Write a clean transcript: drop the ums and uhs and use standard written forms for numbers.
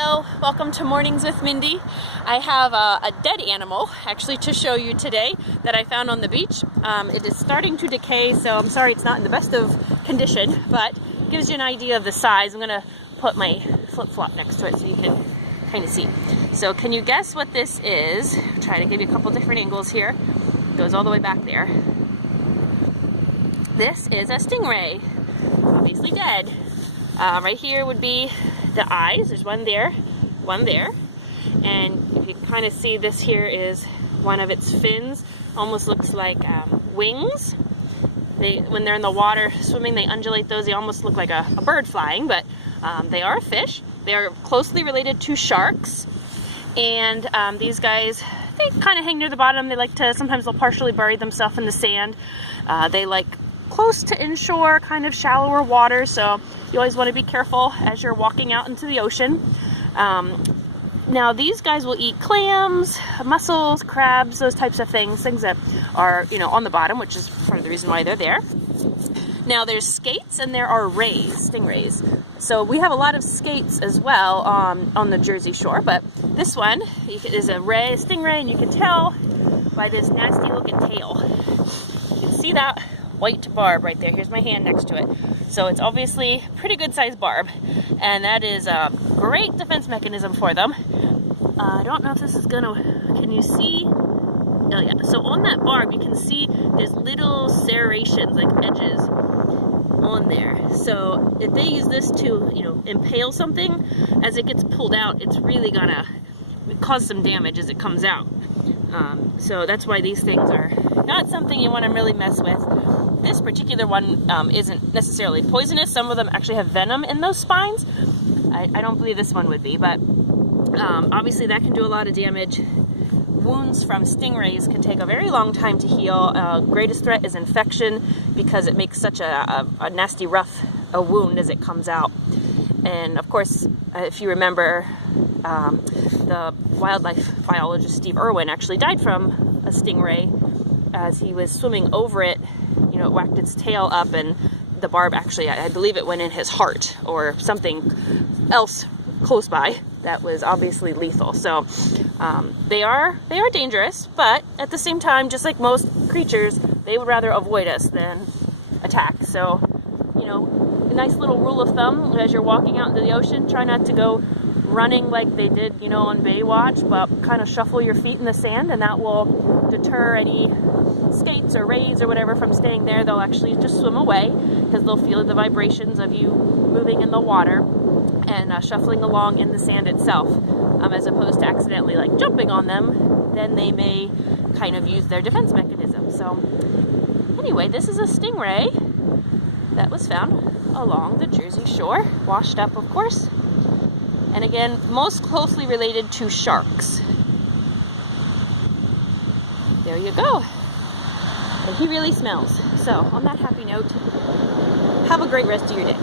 Hello, welcome to Mornings with Mindy. I have a dead animal actually to show you today that I found on the beach. It is starting to decay, so I'm sorry it's not in the best of condition, but it gives you an idea of the size. I'm going to put my flip-flop next to it so you can kind of see. So can you guess what this is? I'll try to give you a couple different angles here. It goes all the way back there. This is a stingray, obviously dead. Right here would be the eyes. There's one there, and if you kind of see, this here is one of its fins. Almost looks like wings. When they're in the water swimming, they undulate those. They almost look like a bird flying, but they are a fish. They are closely related to sharks, and these guys, they kind of hang near the bottom. They like to, sometimes they'll partially bury themselves in the sand. They like close to inshore, kind of shallower water, so you always want to be careful as you're walking out into the ocean. Now these guys will eat clams, mussels, crabs, those types of things that are, on the bottom, which is part of the reason why they're there. Now there's skates and there are rays, stingrays. So we have a lot of skates as well on the Jersey shore, but this one is a stingray, and you can tell by this nasty looking tail. You can see that white barb right there. Here's my hand next to it. So it's obviously pretty good sized barb, and that is a great defense mechanism for them. I don't know if this is can you see? Oh yeah, so on that barb you can see there's little serrations, like edges on there. So if they use this to, impale something, as it gets pulled out, it's really gonna cause some damage as it comes out. So that's why these things are not something you want to really mess with. This particular one isn't necessarily poisonous. Some of them actually have venom in those spines. I don't believe this one would be, but obviously that can do a lot of damage. Wounds from stingrays can take a very long time to heal. Greatest threat is infection, because it makes such a nasty rough wound as it comes out. And of course, if you remember, the wildlife biologist Steve Irwin actually died from a stingray as he was swimming over it. It whacked its tail up, and the barb actually, I believe it went in his heart or something else close by that was obviously lethal. So they are dangerous, but at the same time, just like most creatures, they would rather avoid us than attack. So, a nice little rule of thumb as you're walking out into the ocean, try not to go running like they did, on Baywatch, but kind of shuffle your feet in the sand, and that will deter any skates or rays or whatever from staying there. They'll actually just swim away because they'll feel the vibrations of you moving in the water and shuffling along in the sand itself, as opposed to accidentally like jumping on them. Then they may kind of use their defense mechanism. So anyway, this is a stingray that was found along the Jersey shore, washed up of course, and again most closely related to sharks. There you go. And he really smells. So on that happy note, have a great rest of your day.